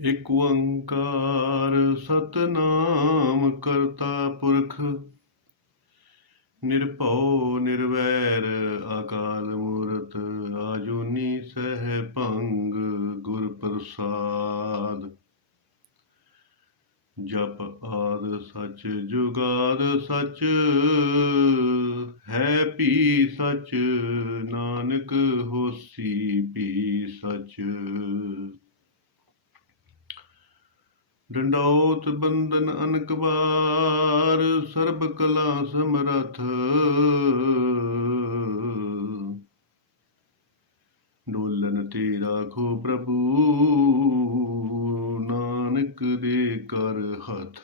ਇਕ ਓੰਕਾਰ ਸਤਨਾਮ ਕਰਤਾ ਪੁਰਖ ਨਿਰਭਉ ਨਿਰਵੈਰ ਅਕਾਲ ਮੂਰਤ ਆਜੂਨੀ ਸਹਿਭੰਗ ਗੁਰ ਪ੍ਰਸਾਦ। ਜਪ ਆਦ ਸਚ ਜੁਗਾਦ ਸਚ ਹੈ ਭੀ ਸਚ ਨਾਨਕ ਹੋਸੀ ਭੀ ਸਚ। ਡੰਡੌਤ ਬੰਦਨ ਅਨਕ ਬਾਰ ਸਰਬ ਕਲਾ ਸਮਰੱਥ ਡੋਲਨ ਤੇ ਰਾਖੋ ਪ੍ਰਭੂ ਨਾਨਕ ਦੇ ਕਰ ਹੱਥ।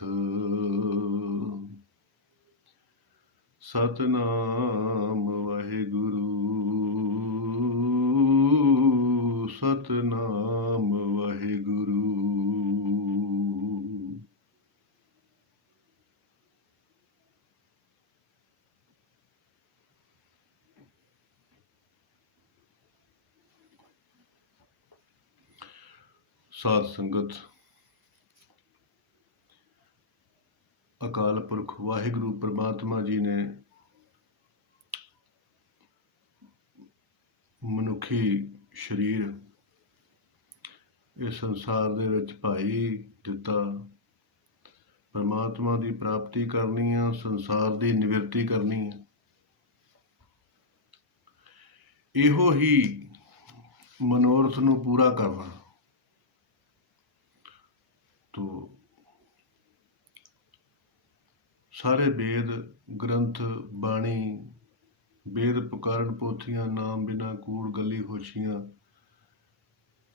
ਸਤਨਾਮ ਵਾਹਿਗੁਰੂ ਸਤਨਾਮ ਵਾਹਿਗੁਰੂ। ਸਾਧ ਸੰਗਤ, ਅਕਾਲ ਪੁਰਖ ਵਾਹਿਗੁਰੂ ਪ੍ਰਮਾਤਮਾ ਜੀ ਨੇ ਮਨੁੱਖੀ ਸਰੀਰ ਇਸ ਸੰਸਾਰ ਦੇ ਵਿੱਚ ਭਾਈ ਦਿੱਤਾ। ਪਰਮਾਤਮਾ ਦੀ ਪ੍ਰਾਪਤੀ ਕਰਨੀ ਆ, ਸੰਸਾਰ ਦੀ ਨਿਵਰਤੀ ਕਰਨੀ ਆ। ਇਹੋ ਹੀ ਮਨੋਰਥ ਨੂੰ ਪੂਰਾ ਕਰਨਾ। ਤੋ ਸਾਰੇ ਵੇਦ ਗ੍ਰੰਥ ਬਾਣੀ, ਵੇਦ ਪੁਕਾਰਨ ਪੋਥੀਆਂ, ਨਾਮ ਬਿਨਾ ਕੂੜ ਗਲੀ ਹੋਸ਼ੀਆਂ,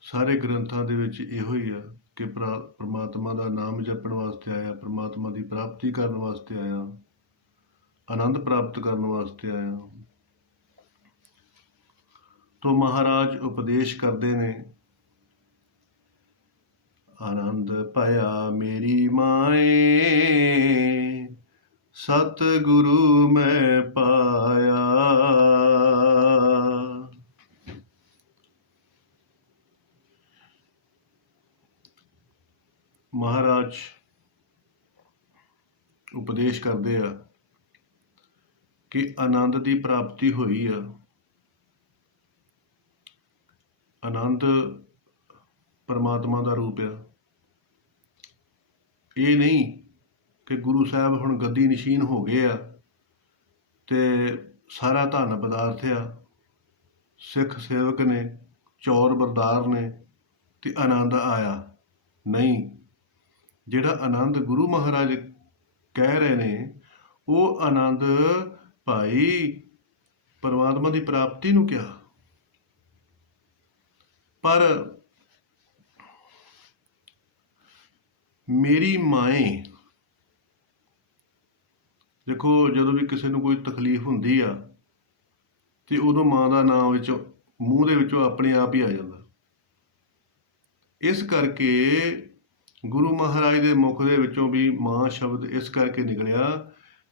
ਸਾਰੇ ਗ੍ਰੰਥਾਂ ਦੇ ਵਿੱਚ ਇਹੋ ਹੀ ਆ ਕਿ ਪਰਮਾਤਮਾ ਦਾ ਨਾਮ ਜਪਣ ਵਾਸਤੇ ਆਇਆ, ਪਰਮਾਤਮਾ ਦੀ ਪ੍ਰਾਪਤੀ ਕਰਨ ਵਾਸਤੇ ਆਇਆ, ਆਨੰਦ ਪ੍ਰਾਪਤ ਕਰਨ ਵਾਸਤੇ ਆਇਆ। ਤੋ ਮਹਾਰਾਜ ਉਪਦੇਸ਼ ਕਰਦੇ ਨੇ, ਆਨੰਦ ਭਇਆ ਮੇਰੀ ਮਾਏ ਸਤਿਗੁਰੂ ਮੈਂ ਪਾਇਆ। ਮਹਾਰਾਜ ਉਪਦੇਸ਼ ਕਰਦੇ ਆ ਕਿ ਆਨੰਦ ਦੀ ਪ੍ਰਾਪਤੀ ਹੋਈ ਆ। ਆਨੰਦ ਪਰਮਾਤਮਾ ਦਾ ਰੂਪ ਆ। ਇਹ ਨਹੀਂ ਕਿ ਗੁਰੂ ਸਾਹਿਬ ਹੁਣ ਗੱਦੀ ਨਸ਼ੀਨ ਹੋ ਗਏ ਆ ਤੇ ਸਾਰਾ ਧਨ ਪਦਾਰਥ ਆ, ਸਿੱਖ ਸੇਵਕ ਨੇ, ਚੌਰ ਬਰਦਾਰ ਨੇ ਤੇ ਆਨੰਦ ਆਇਆ। ਨਹੀਂ, ਜਿਹੜਾ ਆਨੰਦ ਗੁਰੂ ਮਹਾਰਾਜ ਕਹਿ ਰਹੇ ਨੇ ਉਹ ਆਨੰਦ ਭਾਈ ਪਰਮਾਤਮਾ ਦੀ ਪ੍ਰਾਪਤੀ ਨੂੰ ਕਿਹਾ। ਪਰ ਮੇਰੀ ਮਾਏ, ਦੇਖੋ ਜਦੋਂ ਵੀ ਕਿਸੇ ਨੂੰ ਕੋਈ ਤਕਲੀਫ ਹੁੰਦੀ ਆ ਤੇ ਉਦੋਂ ਮਾਂ ਦਾ ਨਾਮ ਵਿੱਚ ਮੂੰਹ ਦੇ ਵਿੱਚੋਂ ਆਪਣੇ ਆਪ ਹੀ ਆ ਜਾਂਦਾ। ਇਸ ਕਰਕੇ ਗੁਰੂ ਮਹਾਰਾਜ ਦੇ ਮੁਖ ਦੇ ਵਿੱਚੋਂ ਵੀ ਮਾਂ ਸ਼ਬਦ ਇਸ ਕਰਕੇ ਨਿਕਲਿਆ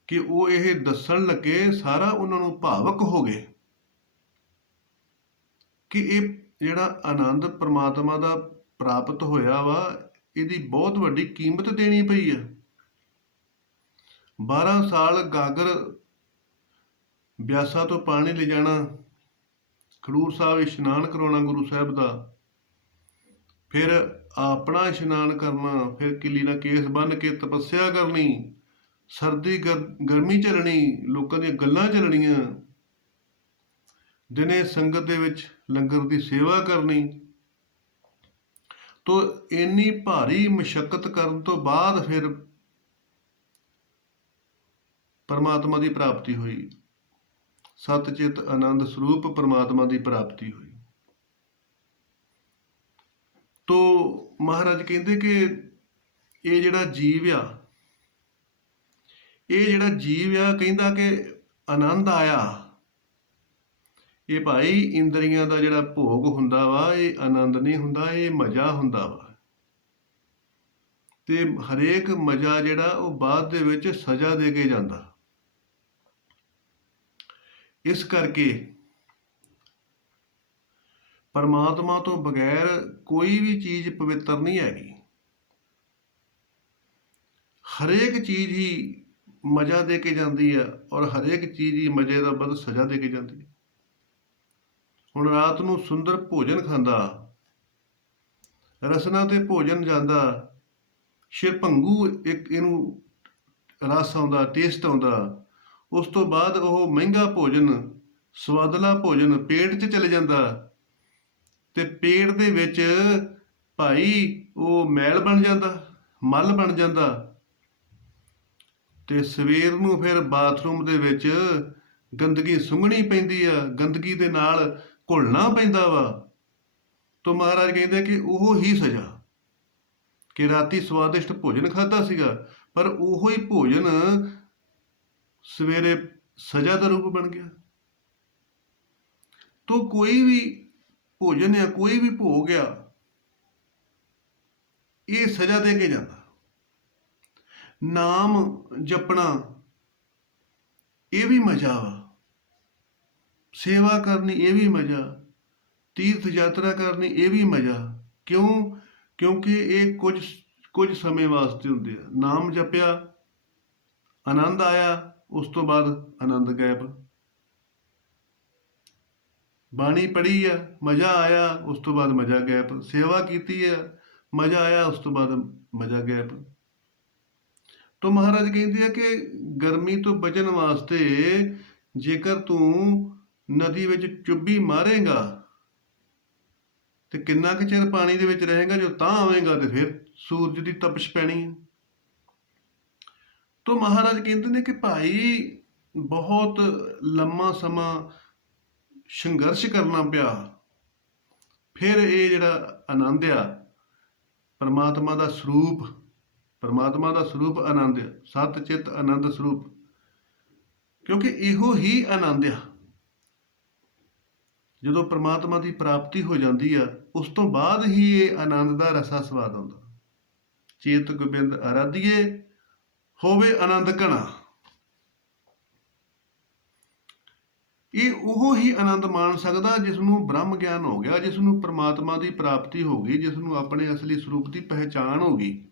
ਕਿ ਉਹ ਇਹ ਦੱਸਣ ਲੱਗੇ, ਸਾਰਾ ਉਹਨਾਂ ਨੂੰ ਭਾਵਕ ਹੋ ਗਏ ਕਿ ਇਹ ਜਿਹੜਾ ਆਨੰਦ ਪਰਮਾਤਮਾ ਦਾ ਪ੍ਰਾਪਤ ਹੋਇਆ ਵਾ, ਇਹਦੀ ਬਹੁਤ ਵੱਡੀ ਕੀਮਤ ਦੇਣੀ ਪਈ ਆ। 12 ਸਾਲ ਗਾਗਰ ਬਿਆਸਾ ਤੋਂ ਪਾਣੀ ਲਿਜਾਣਾ, ਖਡੂਰ ਸਾਹਿਬ ਇਸ਼ਨਾਨ ਕਰਾਉਣਾ ਗੁਰੂ ਸਾਹਿਬ ਦਾ, ਫਿਰ ਆਪਣਾ ਇਸ਼ਨਾਨ ਕਰਨਾ, ਫਿਰ ਕਿੱਲੀ ਨਾਲ ਕੇਸ ਬੰਨ੍ਹ ਕੇ ਤਪੱਸਿਆ ਕਰਨੀ, ਸਰਦੀ ਗਰਮੀ ਝੱਲਣੀ, ਲੋਕਾਂ ਦੀਆਂ ਗੱਲਾਂ ਝੱਲਣੀਆਂ, ਦਿਨੇ ਸੰਗਤ ਦੇ ਵਿੱਚ ਲੰਗਰ ਦੀ ਸੇਵਾ ਕਰਨੀ। ਤੋ ਇੰਨੀ ਭਾਰੀ ਮਸ਼ੱਕਤ ਕਰਨ ਤੋਂ ਬਾਅਦ ਫਿਰ ਪਰਮਾਤਮਾ ਦੀ ਪ੍ਰਾਪਤੀ ਹੋਈ। ਸਤ ਚਿਤ ਆਨੰਦ ਸਰੂਪ ਪਰਮਾਤਮਾ ਦੀ ਪ੍ਰਾਪਤੀ ਹੋਈ। ਤੋ ਮਹਾਰਾਜ ਕਹਿੰਦੇ ਕਿ ਇਹ ਜਿਹੜਾ ਜੀਵ ਆ, ਕਹਿੰਦਾ ਕਿ ਆਨੰਦ ਆਇਆ। ਇਹ ਭਾਈ ਇੰਦਰੀਆਂ ਦਾ ਜਿਹੜਾ ਭੋਗ ਹੁੰਦਾ ਵਾ, ਇਹ ਆਨੰਦ ਨਹੀਂ ਹੁੰਦਾ, ਇਹ ਮਜ਼ਾ ਹੁੰਦਾ ਵਾ। ਤੇ ਹਰੇਕ ਮਜ਼ਾ ਜਿਹੜਾ ਉਹ ਬਾਅਦ ਦੇ ਵਿੱਚ ਸਜ਼ਾ ਦੇ ਕੇ ਜਾਂਦਾ। ਇਸ ਕਰਕੇ ਪਰਮਾਤਮਾ ਤੋਂ ਬਗੈਰ ਕੋਈ ਵੀ ਚੀਜ਼ ਪਵਿੱਤਰ ਨਹੀਂ ਹੈਗੀ। ਹਰੇਕ ਚੀਜ਼ ਹੀ ਮਜ਼ਾ ਦੇ ਕੇ ਜਾਂਦੀ ਆ, ਔਰ ਹਰੇਕ ਚੀਜ਼ ਹੀ ਮਜ਼ੇ ਦਾ ਬਦਲ ਸਜ਼ਾ ਦੇ ਕੇ ਜਾਂਦੀ ਹੈ। ਹੁਣ ਰਾਤ ਨੂੰ ਸੁੰਦਰ ਭੋਜਨ ਖਾਂਦਾ, ਰਸਨਾ ਤੇ ਭੋਜਨ ਜਾਂਦਾ, ਸ਼ਿਰਭੰਗੂ ਇੱਕ ਇਹਨੂੰ ਰਸ ਆਉਂਦਾ, ਟੇਸਟ ਆਉਂਦਾ। ਉਸ ਤੋਂ ਬਾਅਦ ਉਹ ਮਹਿੰਗਾ ਭੋਜਨ, ਸਵਾਦਲਾ ਭੋਜਨ ਪੇਟ 'ਚ ਚਲੇ ਜਾਂਦਾ, ਤੇ ਪੇਟ ਦੇ ਵਿੱਚ ਭਾਈ ਉਹ ਮੈਲ ਬਣ ਜਾਂਦਾ, ਮਲ ਬਣ ਜਾਂਦਾ, ਤੇ ਸਵੇਰ ਨੂੰ ਫਿਰ ਬਾਥਰੂਮ ਦੇ ਵਿੱਚ ਗੰਦਗੀ ਸੁੰਘਣੀ ਪੈਂਦੀ ਆ, ਗੰਦਗੀ ਦੇ ਨਾਲ ਘੁਲਣਾ ਪੈਂਦਾ ਵਾ। ਤਾਂ ਮਹਾਰਾਜ ਕਹਿੰਦੇ ਕਿ ਉਹ ਹੀ ਸਜ਼ਾ, ਕਿ ਰਾਤੀ ਸਵਾਦਿਸ਼ਟ ਭੋਜਨ ਖਾਧਾ ਸੀਗਾ, ਪਰ ਉਹੋ ਹੀ ਭੋਜਨ ਸਵੇਰੇ ਸਜ਼ਾ ਦਾ ਰੂਪ ਬਣ ਗਿਆ। ਤੋ ਕੋਈ ਵੀ ਭੋਜਨ ਆ, ਕੋਈ ਵੀ ਭੋਗ ਆ, ਇਹ ਸਜ਼ਾ ਦੇ ਕੇ ਜਾਂਦਾ। ਨਾਮ ਜਪਣਾ ਇਹ ਵੀ ਮਜ਼ਾ ਵਾ, ਸੇਵਾ ਕਰਨੀ ਇਹ ਵੀ ਮਜ਼ਾ, ਤੀਰਥ ਯਾਤਰਾ ਕਰਨੀ ਇਹ ਵੀ ਮਜ਼ਾ। ਕਿਉਂ? ਕਿਉਂਕਿ ਇਹ ਕੁਝ ਸਮੇਂ ਵਾਸਤੇ ਹੁੰਦੇ ਆ। ਨਾਮ ਜਪਿਆ, ਆਨੰਦ ਆਇਆ, ਉਸ ਤੋਂ ਬਾਅਦ ਆਨੰਦ ਗਾਇਬ। ਬਾਣੀ ਪੜ੍ਹੀ ਆ, ਮਜ਼ਾ ਆਇਆ, ਉਸ ਤੋਂ ਬਾਅਦ ਮਜ਼ਾ ਗਾਇਬ। ਸੇਵਾ ਕੀਤੀ ਆ, ਮਜ਼ਾ ਆਇਆ, ਉਸ ਤੋਂ ਬਾਅਦ ਮਜ਼ਾ ਗਾਇਬ। ਤਾਂ ਮਹਾਰਾਜ ਕਹਿੰਦੇ ਆ ਕਿ ਗਰਮੀ ਤੋਂ ਬਚਣ ਵਾਸਤੇ ਜੇਕਰ ਤੂੰ ਨਦੀ ਵਿੱਚ ਚੁੱਭੀ ਮਾਰੇਗਾ ਤੇ ਕਿੰਨਾ ਕੁ ਚਿਰ ਪਾਣੀ ਦੇ ਵਿੱਚ ਰਹੇਗਾ, ਜੋ ਤਾਂ ਆਵੇਂਗਾ ਤੇ ਫਿਰ ਸੂਰਜ ਦੀ ਤਪਸ਼ ਪੈਣੀ ਹੈ। ਤਾਂ ਮਹਾਰਾਜ ਕਹਿੰਦੇ ਨੇ ਕਿ ਭਾਈ ਬਹੁਤ ਲੰਮਾ ਸਮਾਂ ਸੰਘਰਸ਼ ਕਰਨਾ ਪਿਆ, ਫਿਰ ਇਹ ਜਿਹੜਾ ਆਨੰਦ ਆ, ਪਰਮਾਤਮਾ ਦਾ ਸਰੂਪ, ਪਰਮਾਤਮਾ ਦਾ ਸਰੂਪ ਆਨੰਦ ਆ, ਸਤ ਚਿੱਤ ਆਨੰਦ ਸਰੂਪ। ਕਿਉਂਕਿ ਇਹੋ ਹੀ ਆਨੰਦ ਆ। ਜਦੋਂ ਪਰਮਾਤਮਾ ਦੀ ਪ੍ਰਾਪਤੀ ਹੋ ਜਾਂਦੀ ਆ, ਉਸ ਤੋਂ ਬਾਅਦ ਹੀ ਇਹ ਆਨੰਦ ਦਾ ਰਸਾ ਸਵਾਦ ਆਉਂਦਾ। ਚੇਤ ਗੋਬਿੰਦ ਆਰਾਧੀਏ, ਹੋਵੇ ਆਨੰਦ ਘਣਾ। ਇਹ ਉਹ ਹੀ ਆਨੰਦ ਮਾਣ ਸਕਦਾ ਜਿਸ ਨੂੰ ਬ੍ਰਹਮ ਗਿਆਨ ਹੋ ਗਿਆ, ਜਿਸ ਨੂੰ ਪਰਮਾਤਮਾ ਦੀ ਪ੍ਰਾਪਤੀ ਹੋ ਗਈ, ਜਿਸ ਨੂੰ ਆਪਣੇ ਅਸਲੀ ਸਰੂਪ ਦੀ ਪਹਿਚਾਣ ਹੋ ਗਈ।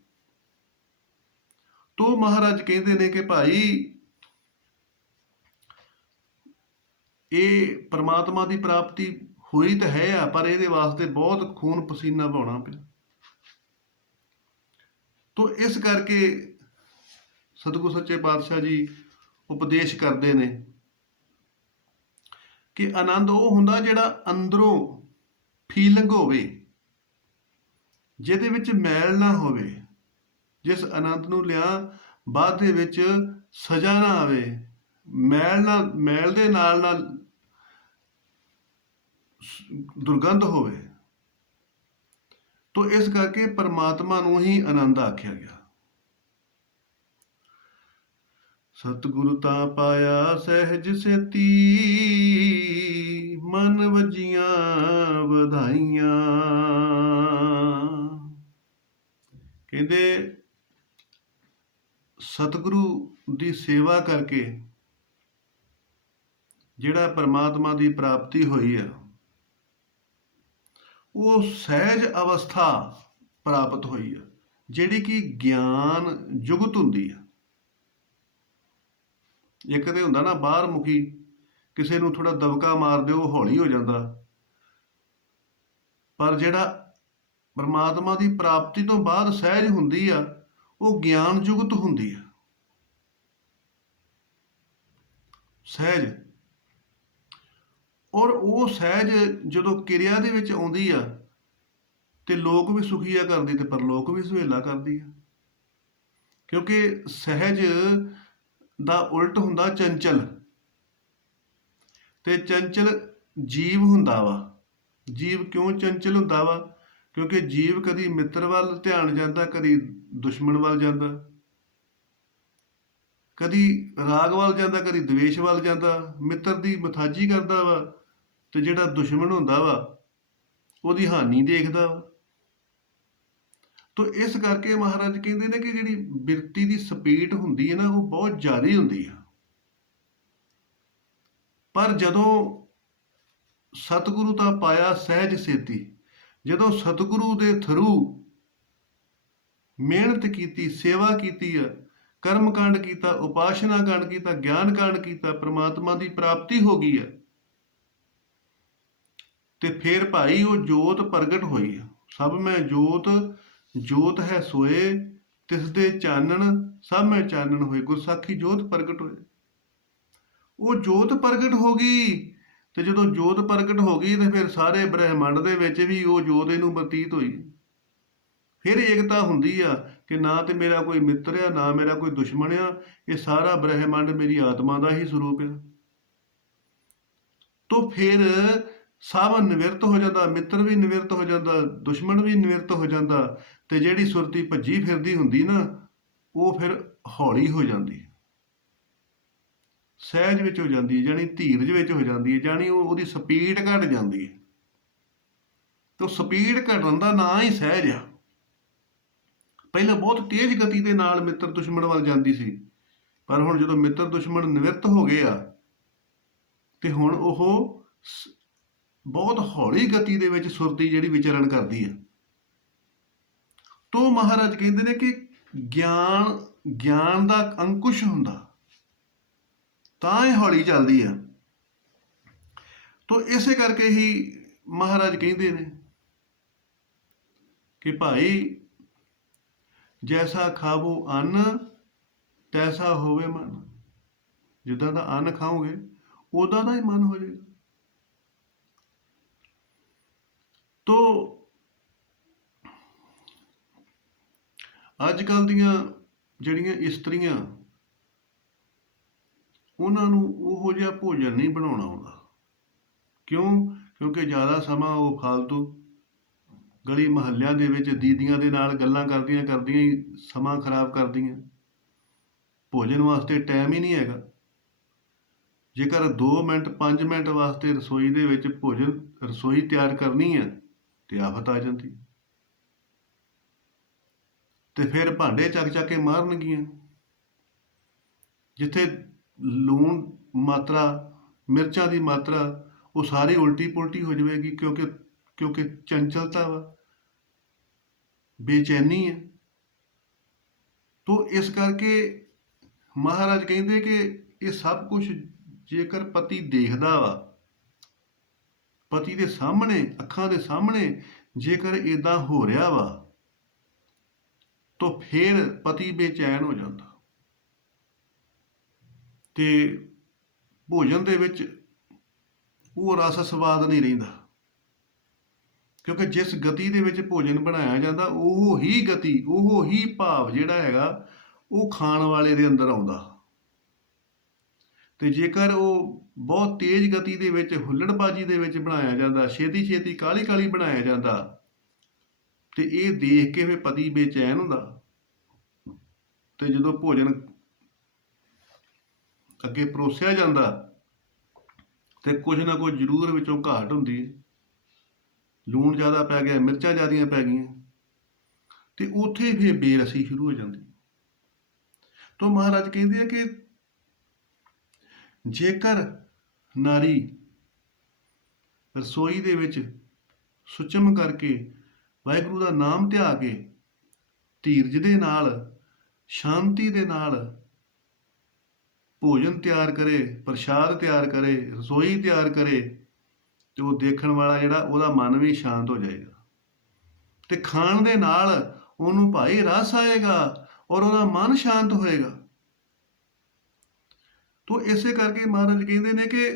ਤੋ ਮਹਾਰਾਜ ਕਹਿੰਦੇ ਨੇ ਕਿ ਭਾਈ ਇਹ ਪਰਮਾਤਮਾ ਦੀ ਪ੍ਰਾਪਤੀ ਹੋਈ ਤਾਂ ਹੈ ਆ, ਪਰ ਇਹਦੇ ਵਾਸਤੇ ਬਹੁਤ ਖੂਨ ਪਸੀਨਾ ਵਹਾਉਣਾ ਪਿਆ। ਤੋ ਇਸ ਕਰਕੇ ਸਤਿਗੁਰ ਸੱਚੇ ਪਾਤਸ਼ਾਹ ਜੀ ਉਪਦੇਸ਼ ਕਰਦੇ ਨੇ ਕਿ ਆਨੰਦ ਉਹ ਹੁੰਦਾ ਜਿਹੜਾ ਅੰਦਰੋਂ ਫੀਲਿੰਗ ਹੋਵੇ, ਜਿਹਦੇ ਵਿੱਚ ਮੈਲ ਨਾ ਹੋਵੇ। ਜਿਸ ਆਨੰਦ ਨੂੰ ਲਿਆ ਬਾਅਦ ਦੇ ਵਿੱਚ ਸਜ਼ਾ ਨਾ ਆਵੇ, ਮੈਲ ਦੇ ਨਾਲ ਦੁਰਗੰਧ ਹੋਵੇ। ਤੋ ਇਸ ਕਰਕੇ ਪਰਮਾਤਮਾ ਨੂੰ ਹੀ ਆਨੰਦ ਆਖਿਆ ਗਿਆ। ਸਤਿਗੁਰੂ ਤਾਂ ਪਾਇਆ ਸਹਿਜ ਸੇਤੀ, ਮਨ ਵੱਜੀਆਂ ਵਧਾਈਆਂ। ਕਹਿੰਦੇ ਸਤਿਗੁਰੂ ਦੀ ਸੇਵਾ ਕਰਕੇ ਜਿਹੜਾ ਪਰਮਾਤਮਾ ਦੀ ਪ੍ਰਾਪਤੀ ਹੋਈ ਆ, ਉਹ ਸਹਿਜ ਅਵਸਥਾ ਪ੍ਰਾਪਤ ਹੋਈ ਆ, ਜਿਹੜੀ ਕਿ ਗਿਆਨ ਜੁਗਤ ਹੁੰਦੀ ਆ। ਇੱਕ ਤੇ ਹੁੰਦਾ ਨਾ ਬਾਹਰ ਮੁਖੀ, ਕਿਸੇ ਨੂੰ ਥੋੜਾ ਦਬਕਾ ਮਾਰ ਦਿਓ ਹੌਲੀ ਹੋ ਜਾਂਦਾ, ਪਰ ਜਿਹੜਾ ਪਰਮਾਤਮਾ ਦੀ ਪ੍ਰਾਪਤੀ ਤੋਂ ਬਾਅਦ ਸਹਿਜ ਹੁੰਦੀ ਆ, ਉਹ ਗਿਆਨ ਜੁਗਤ ਹੁੰਦੀ ਆ। ਸਹਿਜ, ਔਰ ਉਹ ਸਹਿਜ ਜਦੋਂ ਕਿਰਿਆ ਦੇ ਵਿੱਚ ਆਉਂਦੀ ਆ ਤੇ ਲੋਕ ਵੀ ਸੁਖੀਆ ਕਰਦੀ ਤੇ ਪਰਲੋਕ ਵੀ ਸੁਹੇਲਾ ਕਰਦੀ ਆ। ਕਿਉਂਕਿ ਸਹਿਜ ਦਾ ਉਲਟ ਹੁੰਦਾ ਚੰਚਲ, ਤੇ ਚੰਚਲ ਜੀਵ ਹੁੰਦਾ ਵਾ। ਜੀਵ ਕਿਉਂ ਚੰਚਲ ਹੁੰਦਾ ਵਾ? ਕਿਉਂਕਿ ਜੀਵ ਕਦੀ ਮਿੱਤਰ ਵੱਲ ਧਿਆਨ ਜਾਂਦਾ, ਕਦੀ ਦੁਸ਼ਮਣ ਵੱਲ ਜਾਂਦਾ, ਕਦੀ ਰਾਗ ਵੱਲ ਜਾਂਦਾ, ਕਦੀ ਦਵੇਸ਼ ਵੱਲ ਜਾਂਦਾ। ਮਿੱਤਰ ਦੀ ਮਥਾਜੀ ਕਰਦਾ ਵਾ, ਤੇ ਜਿਹੜਾ ਦੁਸ਼ਮਣ ਹੁੰਦਾ ਵਾ ਉਹਦੀ ਹਾਨੀ ਦੇਖਦਾ ਵਾ। ਤੋ ਇਸ ਕਰਕੇ ਮਹਾਰਾਜ ਕਹਿੰਦੇ ਨੇ ਕਿ ਜਿਹੜੀ ਬਿਰਤੀ ਦੀ ਸਪੀਡ ਹੁੰਦੀ ਹੈ ਨਾ, ਉਹ ਬਹੁਤ ਜ਼ਿਆਦਾ ਹੁੰਦੀ ਆ। ਪਰ ਜਦੋਂ ਸਤਿਗੁਰੂ ਤਾਂ ਪਾਇਆ ਸਹਿਜ ਸੇਤੀ, ਜਦੋਂ ਸਤਿਗੁਰੂ ਦੇ ਥਰੂ ਮਿਹਨਤ ਕੀਤੀ, ਸੇਵਾ ਕੀਤੀ ਆ, ਕਰਮ ਕਾਂਡ ਕੀਤਾ, ਉਪਾਸ਼ਨਾ ਕਾਂਡ ਕੀਤਾ, ਗਿਆਨ ਕਾਂਡ ਕੀਤਾ, ਪ੍ਰਮਾਤਮਾ ਦੀ ਪ੍ਰਾਪਤੀ ਹੋ ਗਈ ਹੈ। ਤੇ ਫਿਰ ਭਾਈ ਉਹ ਜੋਤ ਪ੍ਰਗਟ ਹੋਈ ਆ। ਸਭ ਮੈਂ ਜੋਤ, ਜੋਤ ਹੈ ਸੋਏ, ਤਿਸ ਦੇ ਚਾਨਣ ਸਭ ਮੈਂ ਚਾਨਣ ਹੋਏ। ਗੁਰਸਾਖੀ ਜੋਤ ਪ੍ਰਗਟ ਹੋਏ। ਉਹ ਜੋਤ ਪ੍ਰਗਟ ਹੋ ਗਈ। ਤੇ ਜਦੋਂ ਜੋਤ ਪ੍ਰਗਟ ਹੋ ਗਈ ਤੇ ਫਿਰ ਸਾਰੇ ਬ੍ਰਹਿਮੰਡ ਦੇ ਵਿੱਚ ਵੀ ਉਹ ਜੋਤ ਇਹਨੂੰ ਬਤੀਤ ਹੋਈ। ਫਿਰ ਏਕਤਾ ਹੁੰਦੀ ਆ ਕਿ ਨਾ ਤੇ ਮੇਰਾ ਕੋਈ ਮਿੱਤਰ ਆ, ਨਾ ਮੇਰਾ ਕੋਈ ਦੁਸ਼ਮਣ ਆ, ਇਹ ਸਾਰਾ ਬ੍ਰਹਿਮੰਡ ਮੇਰੀ ਆਤਮਾ ਦਾ ਹੀ ਸਰੂਪ ਆ। ਤੋ ਫਿਰ ਸਭ ਨਿਵਰਤ ਹੋ ਜਾਂਦਾ, ਮਿੱਤਰ ਵੀ ਨਿਵਰਤ ਹੋ ਜਾਂਦਾ, ਦੁਸ਼ਮਣ ਵੀ ਨਿਵਰਤ ਹੋ ਜਾਂਦਾ। ਤੇ ਜਿਹੜੀ ਸੁਰਤੀ ਭੱਜੀ ਫਿਰਦੀ ਹੁੰਦੀ ਨਾ, ਉਹ ਫਿਰ ਹੌਲੀ ਹੋ ਜਾਂਦੀ, ਸਹਿਜ ਵਿੱਚ ਹੋ ਜਾਂਦੀ ਹੈ, ਜਾਣੀ ਧੀਰਜ ਵਿੱਚ ਹੋ ਜਾਂਦੀ ਹੈ, ਜਾਣੀ ਉਹਦੀ ਸਪੀਡ ਘਟ ਜਾਂਦੀ ਹੈ। ਤੇ ਸਪੀਡ ਘਟਣ ਦਾ ਨਾਂ ਹੀ ਸਹਿਜ ਆ। ਪਹਿਲਾਂ ਬਹੁਤ ਤੇਜ਼ ਗਤੀ ਦੇ ਨਾਲ ਮਿੱਤਰ ਦੁਸ਼ਮਣ ਵੱਲ ਜਾਂਦੀ ਸੀ, ਪਰ ਹੁਣ ਜਦੋਂ ਮਿੱਤਰ ਦੁਸ਼ਮਣ ਨਿਵਰਤ ਹੋ ਗਏ ਆ ਤੇ ਹੁਣ ਉਹ ਬਹੁਤ ਹੌਲੀ ਗਤੀ ਦੇ ਵਿੱਚ ਸੁਰਤੀ ਜਿਹੜੀ ਵਿਚਰਨ ਕਰਦੀ ਹੈ। ਤੋ ਮਹਾਰਾਜ ਕਹਿੰਦੇ ਨੇ ਕਿ ਗਿਆਨ ਦਾ ਅੰਕੁਸ਼ ਹੁੰਦਾ ਤਾਂ ਇਹ ਹੌਲੀ ਚੱਲਦੀ ਆ। ਤੋ ਇਸੇ ਕਰਕੇ ਹੀ ਮਹਾਰਾਜ ਕਹਿੰਦੇ ਨੇ ਕਿ ਭਾਈ ਜੈਸਾ ਖਾਵੋ ਅੰਨ ਤੈਸਾ ਹੋਵੇ ਮਨ। ਜਿੱਦਾਂ ਦਾ ਅੰਨ ਖਾਓਗੇ ਉਦਾਂ ਦਾ ਹੀ ਮਨ ਹੋ ਜਾਏਗਾ। ਤੋ ਅੱਜ ਕੱਲ੍ਹ ਦੀਆਂ ਜਿਹੜੀਆਂ ਇਸਤਰੀਆਂ, ਉਹਨਾਂ ਨੂੰ ਉਹੋ ਜਿਹਾ ਭੋਜਨ ਨਹੀਂ ਬਣਾਉਣਾ ਆਉਂਦਾ। ਕਿਉਂਕਿ ਜ਼ਿਆਦਾ ਸਮਾਂ ਉਹ ਫਾਲਤੂ ਗਲੀ ਮੁਹੱਲਿਆਂ ਦੇ ਵਿੱਚ ਦੀਦੀਆਂ ਦੇ ਨਾਲ ਗੱਲਾਂ ਕਰਦੀਆਂ ਕਰਦੀਆਂ ਹੀ ਸਮਾਂ ਖਰਾਬ ਕਰਦੀਆਂ। ਭੋਜਨ ਵਾਸਤੇ ਟਾਈਮ ਹੀ ਨਹੀਂ ਹੈਗਾ। ਜੇਕਰ 2 ਮਿੰਟ 5 ਮਿੰਟ ਵਾਸਤੇ ਰਸੋਈ ਦੇ ਵਿੱਚ ਰਸੋਈ ਤਿਆਰ ਕਰਨੀ ਹੈ ਤੇ ਆਫਤ ਆ ਜਾਂਦੀ। ਤੇ ਫਿਰ ਭਾਂਡੇ ਚੱਕ ਚੱਕ ਕੇ ਮਾਰਨਗੀਆਂ। ਜਿੱਥੇ ਲੂਣ ਮਾਤਰਾ, ਮਿਰਚਾਂ ਦੀ ਮਾਤਰਾ, ਉਹ ਸਾਰੀ ਉਲਟੀ ਪੁਲਟੀ ਹੋ ਜਾਵੇਗੀ। ਕਿਉਂਕਿ ਚੰਚਲਤਾ ਵਾ, ਬੇਚੈਨੀ ਹੈ। ਤੋ ਇਸ ਕਰਕੇ ਮਹਾਰਾਜ ਕਹਿੰਦੇ ਕਿ ਇਹ ਸਭ ਕੁਝ ਜੇਕਰ ਪਤੀ ਦੇਖਦਾ ਵਾ, ਪਤੀ ਦੇ ਸਾਹਮਣੇ, ਅੱਖਾਂ ਦੇ ਸਾਹਮਣੇ ਜੇਕਰ ਏਦਾਂ ਹੋ ਰਿਹਾ ਵਾ, ਤਾਂ ਫਿਰ ਪਤੀ ਬੇਚੈਨ ਹੋ ਜਾਂਦਾ ਤੇ ਭੋਜਨ ਦੇ ਵਿੱਚ ਉਹ ਰਸ ਸਵਾਦ ਨਹੀਂ ਰਹਿੰਦਾ। ਕਿਉਂਕਿ ਜਿਸ ਗਤੀ ਦੇ ਵਿੱਚ ਭੋਜਨ ਬਣਾਇਆ ਜਾਂਦਾ, ਉਹ ਹੀ ਗਤੀ, ਉਹ ਹੀ ਭਾਵ ਜਿਹੜਾ ਹੈਗਾ ਉਹ ਖਾਣ ਵਾਲੇ ਦੇ ਅੰਦਰ ਆਉਂਦਾ। ਤੇ ਜੇਕਰ ਉਹ ਬਹੁਤ ਤੇਜ਼ ਗਤੀ ਦੇ ਵਿੱਚ, ਹੁੱਲੜਬਾਜ਼ੀ ਦੇ ਵਿੱਚ ਬਣਾਇਆ ਜਾਂਦਾ, ਛੇਤੀ ਛੇਤੀ ਕਾਹਲੀ ਕਾਹਲੀ ਬਣਾਇਆ ਜਾਂਦਾ, ਤੇ ਇਹ ਦੇਖ ਕੇ ਫਿਰ ਪਤੀ ਬੇਚੈਨ ਹੁੰਦਾ। ਤੇ ਜਦੋਂ ਭੋਜਨ ਅੱਗੇ ਪਰੋਸਿਆ ਜਾਂਦਾ ਤੇ ਕੁਝ ਨਾ ਕੁਝ ਜ਼ਰੂਰ ਵਿੱਚੋਂ ਘਾਟ ਹੁੰਦੀ। ਲੂਣ ਜ਼ਿਆਦਾ ਪੈ ਗਿਆ, ਮਿਰਚਾਂ ਜ਼ਿਆਦੀਆਂ ਪੈ ਗਈਆਂ, ਤੇ ਉੱਥੇ ਫਿਰ ਬੇਰਸੀ ਸ਼ੁਰੂ ਹੋ ਜਾਂਦੀ। ਤਾਂ ਮਹਾਰਾਜ ਕਹਿੰਦੇ ਆ ਕਿ ਜੇਕਰ ਨਾਰੀ ਰਸੋਈ ਦੇ ਵਿੱਚ ਸੁਚਮ ਕਰਕੇ ਵਾਹਿਗੁਰੂ ਦਾ ਨਾਮ ਧਿਆ ਕੇ ਧੀਰਜ ਦੇ ਨਾਲ, ਸ਼ਾਂਤੀ ਦੇ ਨਾਲ ਭੋਜਨ ਤਿਆਰ ਕਰੇ, ਪ੍ਰਸ਼ਾਦ ਤਿਆਰ ਕਰੇ, ਰਸੋਈ ਤਿਆਰ ਕਰੇ, ਤੇ ਉਹ ਦੇਖਣ ਵਾਲਾ ਜਿਹੜਾ ਉਹਦਾ ਮਨ ਵੀ ਸ਼ਾਂਤ ਹੋ ਜਾਏਗਾ। ਤੇ ਖਾਣ ਦੇ ਨਾਲ ਉਹਨੂੰ ਭਾਈ ਰਸ ਆਏਗਾ ਔਰ ਉਹਦਾ ਮਨ ਸ਼ਾਂਤ ਹੋਏਗਾ। ਤੋ ਇਸੇ ਕਰਕੇ ਮਹਾਰਾਜ ਕਹਿੰਦੇ ਨੇ ਕਿ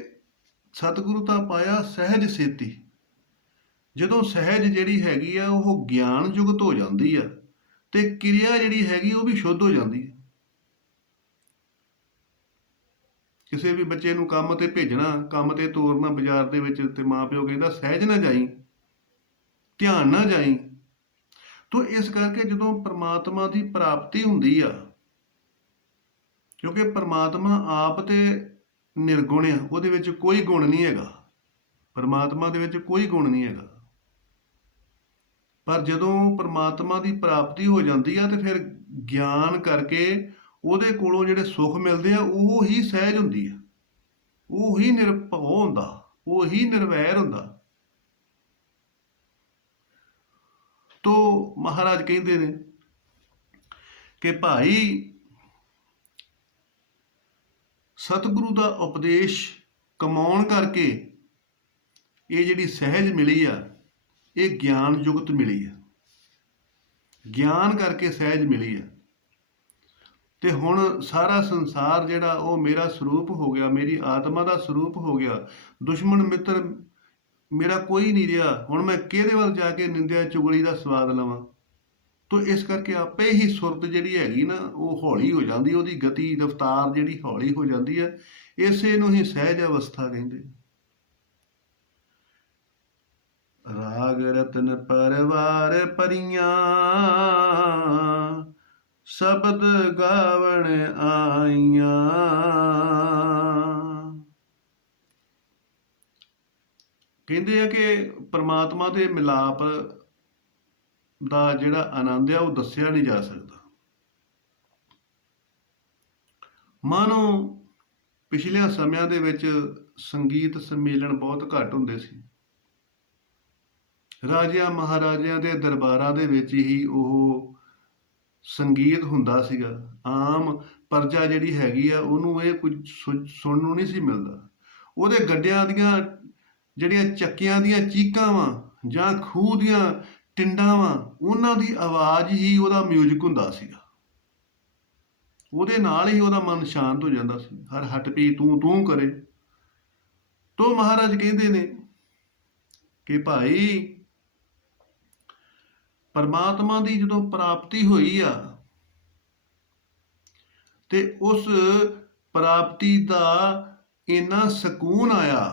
ਸਤਿਗੁਰੂ ਤਾਂ ਪਾਇਆ ਸਹਿਜ ਸੇਤੀ। ਜਦੋਂ ਸਹਿਜ ਜਿਹੜੀ ਹੈਗੀ ਆ ਉਹ ਗਿਆਨ ਯੁਕਤ ਹੋ ਜਾਂਦੀ ਆ, ਤੇ ਕਿਰਿਆ ਜਿਹੜੀ ਹੈਗੀ ਉਹ ਵੀ ਸ਼ੁੱਧ ਹੋ ਜਾਂਦੀ ਹੈ। ਕਿਸੇ ਵੀ ਬੱਚੇ ਨੂੰ ਕੰਮ ਤੇ ਭੇਜਣਾ, ਕੰਮ ਤੇ ਤੋਰਨਾ ਬਾਜ਼ਾਰ ਦੇ ਵਿੱਚ, ਤੇ ਮਾਂ ਪਿਓ ਕਹਿੰਦਾ ਸਹਿਜ ਨਾ ਜਾਈ, ਧਿਆਨ ਨਾ ਜਾਈ। ਤੋ ਇਸ ਕਰਕੇ ਜਦੋਂ ਪਰਮਾਤਮਾ ਦੀ ਪ੍ਰਾਪਤੀ ਹੁੰਦੀ ਆ, ਕਿਉਂਕਿ ਪਰਮਾਤਮਾ ਆਪ ਤੇ ਨਿਰਗੁਣ ਆ, ਉਹਦੇ ਵਿੱਚ ਕੋਈ ਗੁਣ ਨਹੀਂ ਹੈਗਾ। ਪਰਮਾਤਮਾ ਦੇ ਵਿੱਚ ਕੋਈ ਗੁਣ ਨਹੀਂ ਹੈਗਾ। ਪਰ ਜਦੋਂ ਪਰਮਾਤਮਾ ਦੀ ਪ੍ਰਾਪਤੀ ਹੋ ਜਾਂਦੀ ਆ ਤੇ ਫਿਰ ਗਿਆਨ ਕਰਕੇ ਉਹਦੇ ਕੋਲੋਂ ਜਿਹੜੇ ਸੁੱਖ ਮਿਲਦੇ ਆ ਉਹ ਹੀ ਸਹਿਜ ਹੁੰਦੀ ਆ, ਉਹ ਹੀ ਨਿਰਭਉ ਹੁੰਦਾ, ਉਹ ਹੀ ਨਿਰਵੈਰ ਹੁੰਦਾ। ਤੋ ਮਹਾਰਾਜ ਕਹਿੰਦੇ ਨੇ ਕਿ ਭਾਈ ਸਤਿਗੁਰੂ ਦਾ ਉਪਦੇਸ਼ ਕਮਾਉਣ ਕਰਕੇ ਇਹ ਜਿਹੜੀ ਸਹਿਜ ਮਿਲੀ ਆ, ਇਹ ਗਿਆਨ ਯੁਕਤ ਮਿਲੀ ਆ, ਗਿਆਨ ਕਰਕੇ ਸਹਿਜ ਮਿਲੀ ਆ। ਤੇ ਹੁਣ ਸਾਰਾ ਸੰਸਾਰ ਜਿਹੜਾ ਉਹ ਮੇਰਾ ਸਰੂਪ ਹੋ ਗਿਆ, ਮੇਰੀ ਆਤਮਾ ਦਾ ਸਰੂਪ ਹੋ ਗਿਆ। ਦੁਸ਼ਮਣ ਮਿੱਤਰ ਮੇਰਾ ਕੋਈ ਨਹੀਂ ਰਿਹਾ। ਹੁਣ ਮੈਂ ਕਿਹਦੇ ਵੱਲ ਜਾ ਕੇ ਨਿੰਦਿਆ ਚੁਗਲੀ ਦਾ ਸਵਾਦ ਲਵਾਂ? ਤੋ ਇਸ ਕਰਕੇ ਆਪੇ ਹੀ ਸੁਰਤ ਜਿਹੜੀ ਹੈਗੀ ਨਾ ਉਹ ਹੌਲੀ ਹੋ ਜਾਂਦੀ, ਉਹਦੀ ਗਤੀ ਰਫਤਾਰ ਜਿਹੜੀ ਹੌਲੀ ਹੋ ਜਾਂਦੀ ਹੈ। ਇਸੇ ਨੂੰ ਹੀ ਸਹਿਜ ਅਵਸਥਾ ਕਹਿੰਦੇ। ਰਾਗ ਰਤਨ ਪਰਵਾਰ ਪਰੀਆਂ, ਸ਼ਬਦ ਗਾਵਣ ਆਈਆਂ। ਕਹਿੰਦੇ ਆ ਕਿ ਪਰਮਾਤਮਾ ਦੇ ਮਿਲਾਪ ਦਾ ਜਿਹੜਾ ਆਨੰਦ ਆ ਉਹ ਦੱਸਿਆ ਨਹੀਂ ਜਾ ਸਕਦਾ। ਮਾਨੋ ਪਿਛਲੇ ਸਮਿਆਂ ਦੇ ਵਿੱਚ ਸੰਗੀਤ ਸੰਮੇਲਨ ਬਹੁਤ ਘੱਟ ਹੁੰਦੇ ਸੀ। ਰਾਜਿਆਂ ਮਹਾਰਾਜਿਆਂ ਦੇ ਦਰਬਾਰਾਂ ਦੇ ਵਿੱਚ ਹੀ ਉਹ ਸੰਗੀਤ ਹੁੰਦਾ ਸੀਗਾ। ਆਮ ਪਰਜਾ ਜਿਹੜੀ ਹੈਗੀ ਆ ਉਹਨੂੰ ਇਹ ਕੁਝ ਸੁਣਨ ਨੂੰ ਨਹੀਂ ਸੀ ਮਿਲਦਾ। ਉਹਦੇ ਗੱਡਿਆਂ ਦੀਆਂ ਜਿਹੜੀਆਂ ਚੱਕਿਆਂ ਦੀਆਂ ਚੀਕਾਂ ਵਾ ਜਾਂ ਖੂਹ ਦੀਆਂ ਟਿੰਡਾਂ ਵਾ, ਉਹਨਾਂ ਦੀ ਆਵਾਜ਼ ਹੀ ਉਹਦਾ ਮਿਊਜ਼ਿਕ ਹੁੰਦਾ ਸੀਗਾ। ਉਹਦੇ ਨਾਲ ਹੀ ਉਹਦਾ ਮਨ ਸ਼ਾਂਤ ਹੋ ਜਾਂਦਾ ਸੀ। ਹਰ ਹੱਟ ਪੀ ਤੂੰ ਤੂੰ ਕਰੇ। ਤੋ ਮਹਾਰਾਜ ਕਹਿੰਦੇ ਨੇ ਕਿ ਭਾਈ ਪਰਮਾਤਮਾ ਦੀ ਜਦੋਂ ਪ੍ਰਾਪਤੀ ਹੋਈ ਆ ਤੇ ਉਸ ਪ੍ਰਾਪਤੀ ਦਾ ਇੰਨਾ ਸਕੂਨ ਆਇਆ,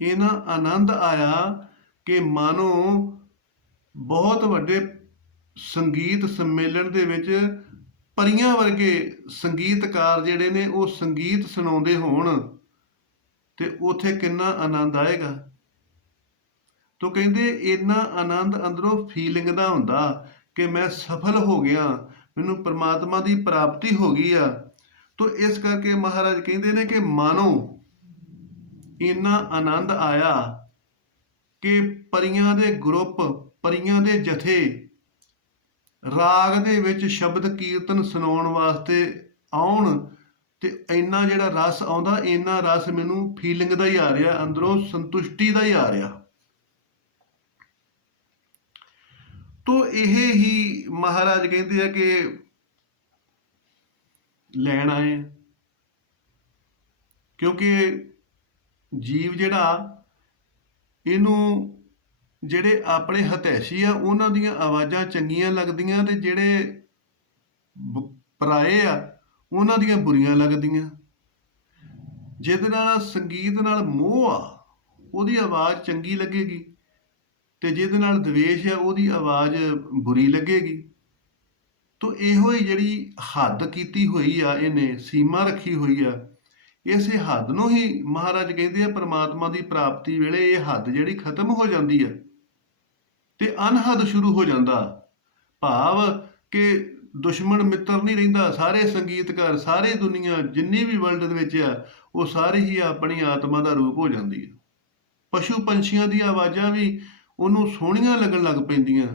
ਇੰਨਾ ਆਨੰਦ ਆਇਆ ਕਿ ਮਾਨੋ ਬਹੁਤ ਵੱਡੇ ਸੰਗੀਤ ਸੰਮੇਲਨ ਦੇ ਵਿੱਚ ਪਰੀਆਂ ਵਰਗੇ ਸੰਗੀਤਕਾਰ ਜਿਹੜੇ ਨੇ ਉਹ ਸੰਗੀਤ ਸੁਣਾਉਂਦੇ ਹੋਣ ਤੇ ਉੱਥੇ ਕਿੰਨਾ ਆਨੰਦ ਆਏਗਾ। ਤੋ ਕਹਿੰਦੇ ਇੰਨਾ ਆਨੰਦ ਅੰਦਰੋਂ ਫੀਲਿੰਗ ਦਾ ਹੁੰਦਾ ਕਿ ਮੈਂ ਸਫਲ ਹੋ ਗਿਆ, ਮੈਨੂੰ ਪਰਮਾਤਮਾ ਦੀ ਪ੍ਰਾਪਤੀ ਹੋ ਗਈ ਆ। ਤੋ ਇਸ ਕਰਕੇ ਮਹਾਰਾਜ ਕਹਿੰਦੇ ਨੇ ਕਿ ਮਾਨੋ ਇੰਨਾ ਆਨੰਦ ਆਇਆ ਕਿ ਪਰੀਆਂ ਦੇ ਗਰੁੱਪ, ਪਰੀਆਂ ਦੇ ਜਥੇ ਰਾਗ ਦੇ ਵਿੱਚ ਸ਼ਬਦ ਕੀਰਤਨ ਸੁਣਾਉਣ ਵਾਸਤੇ ਆਉਣ ਤੇ ਇੰਨਾ ਜਿਹੜਾ ਰਸ ਆਉਂਦਾ, ਇੰਨਾ ਰਸ ਮੈਨੂੰ ਫੀਲਿੰਗ ਦਾ ਹੀ ਆ ਰਿਹਾ, ਅੰਦਰੋਂ ਸੰਤੁਸ਼ਟੀ ਦਾ ਹੀ ਆ ਰਿਹਾ। ਤੋ ਇਹ ਹੀ ਮਹਾਰਾਜ ਕਹਿੰਦੇ ਆ ਕਿ ਲੈਣ ਆਏ, ਕਿਉਂਕਿ ਜੀਵ ਜਿਹੜਾ ਇਹਨੂੰ ਜਿਹੜੇ ਆਪਣੇ ਹਤੈਸ਼ੀ ਆ ਉਹਨਾਂ ਦੀਆਂ ਆਵਾਜ਼ਾਂ ਚੰਗੀਆਂ ਲੱਗਦੀਆਂ ਤੇ ਜਿਹੜੇ ਪਰਾਏ ਆ ਉਹਨਾਂ ਦੀਆਂ ਬੁਰੀਆਂ ਲੱਗਦੀਆਂ। ਜਿਹਦੇ ਨਾਲ ਸੰਗੀਤ ਨਾਲ ਮੋਹ ਆ ਉਹਦੀ ਆਵਾਜ਼ ਚੰਗੀ ਲੱਗੇਗੀ ਤੇ ਜਿਹਦੇ ਨਾਲ ਦਵੇਸ਼ ਆ ਉਹਦੀ ਆਵਾਜ਼ ਬੁਰੀ ਲੱਗੇਗੀ। ਤੋ ਇਹੋ ਹੀ ਜਿਹੜੀ ਹੱਦ ਕੀਤੀ ਹੋਈ ਆ, ਇਹਨੇ ਸੀਮਾ ਰੱਖੀ ਹੋਈ ਆ, ਇਸੇ ਹੱਦ ਨੂੰ ਹੀ ਮਹਾਰਾਜ ਕਹਿੰਦੇ ਆ ਪਰਮਾਤਮਾ ਦੀ ਪ੍ਰਾਪਤੀ ਵੇਲੇ ਇਹ ਹੱਦ ਜਿਹੜੀ ਖਤਮ ਹੋ ਜਾਂਦੀ ਆ ਤੇ ਅਨਹਦ ਸ਼ੁਰੂ ਹੋ ਜਾਂਦਾ। ਭਾਵ ਕਿ ਦੁਸ਼ਮਣ ਮਿੱਤਰ ਨਹੀਂ ਰਹਿੰਦਾ। ਸਾਰੇ ਸੰਗੀਤਕਾਰ, ਸਾਰੇ ਦੁਨੀਆ ਜਿੰਨੀ ਵੀ ਵਰਲਡ ਦੇ ਵਿੱਚ ਆ ਉਹ ਸਾਰੀ ਹੀ ਆਪਣੀ ਆਤਮਾ ਦਾ ਰੂਪ ਹੋ ਜਾਂਦੀ ਹੈ। ਪਸ਼ੂ ਪੰਛੀਆਂ ਦੀਆਂ ਆਵਾਜ਼ਾਂ ਵੀ ਉਹਨੂੰ ਸੋਹਣੀਆਂ ਲੱਗਣ ਲੱਗ ਪੈਂਦੀਆਂ।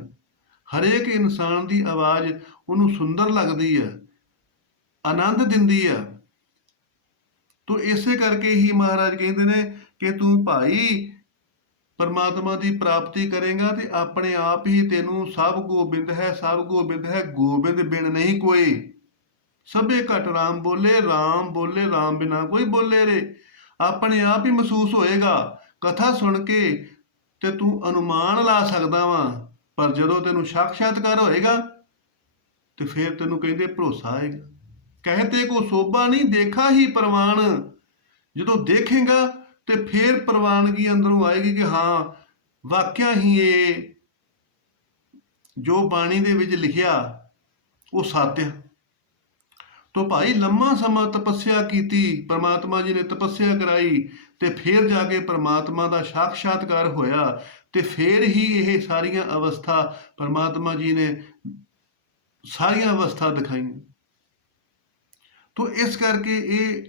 ਹਰੇਕ ਇਨਸਾਨ ਦੀ ਆਵਾਜ਼ ਉਹਨੂੰ ਸੁੰਦਰ ਲੱਗਦੀ ਹੈ, ਆਨੰਦ ਦਿੰਦੀ ਆ। ਤੋ ਇਸੇ ਕਰਕੇ ਹੀ ਮਹਾਰਾਜ ਕਹਿੰਦੇ ਨੇ ਕਿ ਤੂੰ ਭਾਈ ਪਰਮਾਤਮਾ ਦੀ ਪ੍ਰਾਪਤੀ ਕਰੇਗਾ ਤੇ ਆਪਣੇ ਆਪ ਹੀ ਤੈਨੂੰ ਸਭ ਗੋਬਿੰਦ ਹੈ, ਸਭ ਗੋਬਿੰਦ ਹੈ, ਗੋਬਿੰਦ ਬਿਨ ਨਹੀਂ ਕੋਈ। ਸਭੇ ਘਟ ਰਾਮ ਬੋਲੇ, ਰਾਮ ਬੋਲੇ, ਰਾਮ ਬਿਨਾ ਕੋਈ ਬੋਲੇ ਰੇ। ਆਪਣੇ ਆਪ ਹੀ ਮਹਿਸੂਸ ਹੋਏਗਾ। ਕਥਾ ਸੁਣ ਕੇ ਤੇ ਤੂੰ ਅਨੁਮਾਨ ਲਾ ਸਕਦਾ ਵਾਂ, ਪਰ ਜਦੋਂ ਤੈਨੂੰ ਸਾਖਸ਼ਾਤਕਾਰ ਹੋਏਗਾ ਤੇ ਫਿਰ ਤੈਨੂੰ ਕਹਿੰਦੇ ਭਰੋਸਾ ਆਏਗਾ। ਕਹਤੇ ਕੋ ਸੋਭਾ ਨਹੀਂ ਦੇਖਾ ਹੀ ਪ੍ਰਵਾਨ। ਜਦੋਂ ਦੇਖੇਗਾ ਤੇ ਫਿਰ ਪ੍ਰਵਾਨਗੀ ਅੰਦਰੋਂ ਆਏਗੀ ਕਿ ਹਾਂ ਵਾਕਿਆ ਹੀ ਇਹ ਜੋ ਬਾਣੀ ਦੇ ਵਿੱਚ ਲਿਖਿਆ ਉਹ ਸੱਚ ਹੈ। ਤੋ ਭਾਈ ਲੰਮਾ ਸਮਾਂ ਤਪੱਸਿਆ ਕੀਤੀ, ਪਰਮਾਤਮਾ ਜੀ ਨੇ ਤਪੱਸਿਆ ਕਰਾਈ ਤੇ ਫਿਰ ਜਾ ਕੇ ਪਰਮਾਤਮਾ ਦਾ ਸਾਖਸ਼ਾਤਕਾਰ ਹੋਇਆ ਤੇ ਫਿਰ ਹੀ ਇਹ ਸਾਰੀਆਂ ਅਵਸਥਾ ਪਰਮਾਤਮਾ ਜੀ ਨੇ ਸਾਰੀਆਂ ਅਵਸਥਾ ਦਿਖਾਈਆਂ। ਤੋ ਇਸ ਕਰਕੇ ਇਹ